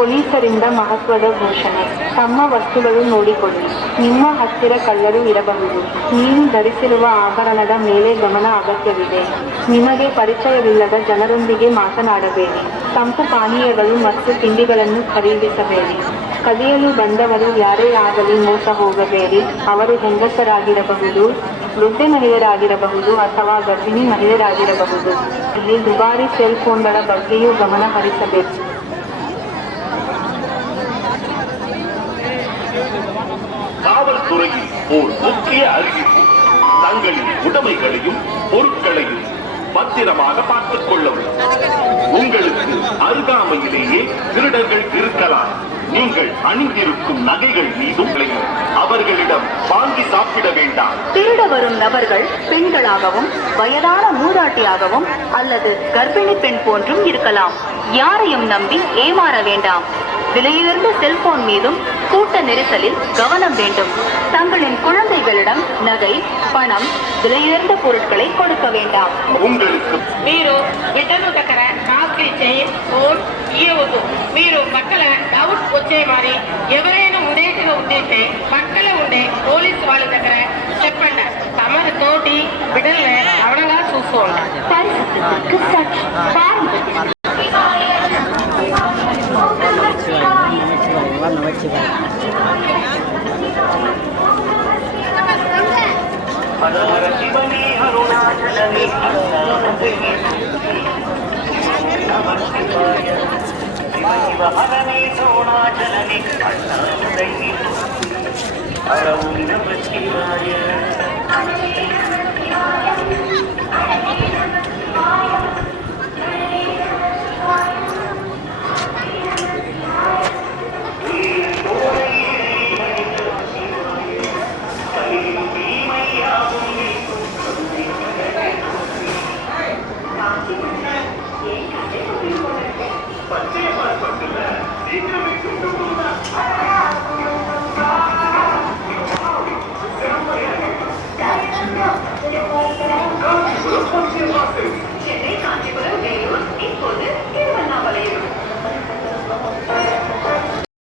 ಪೊಲೀಸರಿಂದ ಮಹತ್ವದ ಘೋಷಣೆ. ತಮ್ಮ ವಸ್ತುಗಳು ನೋಡಿಕೊಳ್ಳಿ. ನಿಮ್ಮ ಹತ್ತಿರ ಕಳ್ಳರು ಇರಬಹುದು. ನೀವು ಧರಿಸಿರುವ ಆಭರಣದ ಮೇಲೆ ಗಮನ ಅಗತ್ಯವಿದೆ. ನಿಮಗೆ ಪರಿಚಯವಿಲ್ಲದ ಜನರೊಂದಿಗೆ ಮಾತನಾಡಬೇಡಿ. ತಂಪು ಪಾನೀಯಗಳು ಮತ್ತು ತಿಂಡಿಗಳನ್ನು ಖರೀದಿಸಬೇಡಿ. ಕದಿಯಲು ಬಂದವರು ಯಾರೇ ಆಗಲಿ ಮೋಸ ಹೋಗಬೇಡಿ. ಅವರು ಹೆಂಗಸರಾಗಿರಬಹುದು, ವೃದ್ಧ ಮಹಿಳೆಯರಾಗಿರಬಹುದು ಅಥವಾ ಗರ್ಭಿಣಿ ಮಹಿಳೆಯರಾಗಿರಬಹುದು. ಇಲ್ಲಿ ದುಬಾರಿ ಸೆಲ್ ಫೋನ್ಗಳ ಬಗ್ಗೆಯೂ ಗಮನ ಹರಿಸಬೇಕು. காவல்துறையில் ஓர் முக்கிய அறிவிப்பு. தங்களின் உடைமைகளையும் பொருட்களையும் பத்திரமாக பார்த்துக் கொள்ளவும். உங்களுக்கு அருகாமையிலேயே திருடர்கள் இருக்கலாம். நீங்கள் அணிந்திருக்கும் நகைகள் மீதும் அவர்களிடம் வாங்கி சாப்பிட வேண்டாம். திருட வரும் நபர்கள் பெண்களாகவும் வயதான மூதாட்டியாகவும் அல்லது கர்ப்பிணி பெண் போன்றும் இருக்கலாம். யாரையும் நம்பி ஏமாற வேண்டாம். விலையுயர்ந்த செல்போன் மீதும் கூட்ட நெரிசலில் கவனம் வேண்டும். தங்களின் குழந்தைகளிடம் நகை, பணம், விலையுயர்ந்த பொருட்களை கொடுக்க வேண்டாம். உங்களுக்கு మీరు బిడ్డను దగ్గర కాస్ట్లీ చైన్, ఫోన్ ఇవ్వవద్దు. మీరు పక్కన డౌట్ వచ్చే మరి ఎవరైనా ఉండేట్టుగా ఉంటే పక్కన ఉండే పోలీసు వాళ్ళ దగ్గర చెప్పండి. తమ తోటి బిడ్డల్ని గమనంగా చూస్తూ ఉంటారు. ಶಿವನೇ ಅರುಣಾಚಲನೇ ಶಿವ ಹರನೇ ದ್ರೋಣಾಚಲನೇ ಹರವು ನಮ ಶಿವಾಯ.